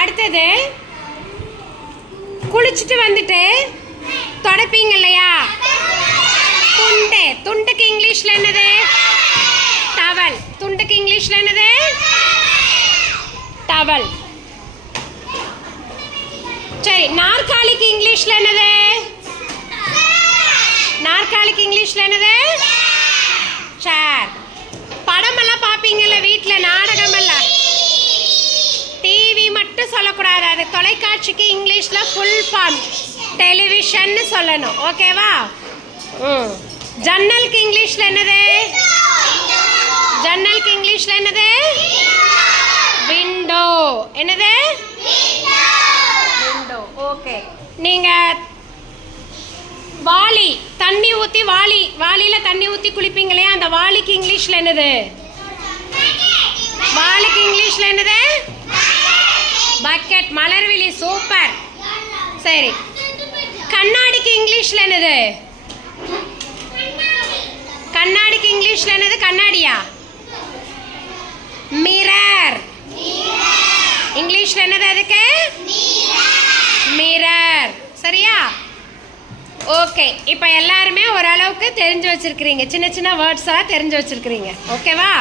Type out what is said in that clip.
அடுத்தது குளிச்சுட்டு வந்துட்டு தொடப்பீங்க இல்லையா, துண்டு. துண்டுக்கு இங்கிலீஷ்ல என்னது? டவல். துண்டுக்கு இங்கிலீஷ்ல என்னது? டவல். சரி, நாற்காலிக்கு இங்கிலீஷ்ல என்னது? நாற்காலிக்கு இங்கிலீஷ்ல என்னது? சேர். படமெல்லாம் பார்ப்பீங்கல்ல வீட்டில், நாடகம் எல்லாம், டிவி மட்டும் சொல்லக்கூடாது. அது தொலைக்காட்சிக்கு இங்கிலீஷில் ஃபுல் ஃபார்ம் டெலிவிஷன் சொல்லணும். ஓகேவா? ஜன்னலுக்கு இங்கிலீஷில் என்னது? ஜன்னலுக்கு இங்கிலீஷில் என்னது? விண்டோ. என்னது? விண்டோ. ஓகே. நீங்கள் வாளி, தண்ணி ஊற்றி வாளியில் தண்ணி ஊற்றி குளிப்பீங்களே, அந்த வாளிக்கு இங்கிலீஷில் என்னது? வாளிக்கு இங்கிலீஷில் என்னது? பக்கெட். மலர்விழி. சூப்பர். சரி, கண்ணாடிக்கு இங்கிலீஷில் என்னது? கண்ணாடிக்கு இங்கிலீஷில் என்னது? கண்ணாடியா? மிரர். இங்கிலீஷில் என்னது அதுக்கு? மிரர். சரியா? ஓகே. இப்போ எல்லாருமே ஓரளவுக்கு தெரிஞ்சு வச்சிருக்கிறீங்க, சின்ன சின்ன வேர்ட்ஸாக தெரிஞ்சு வச்சிருக்கிறீங்க. ஓகேவா?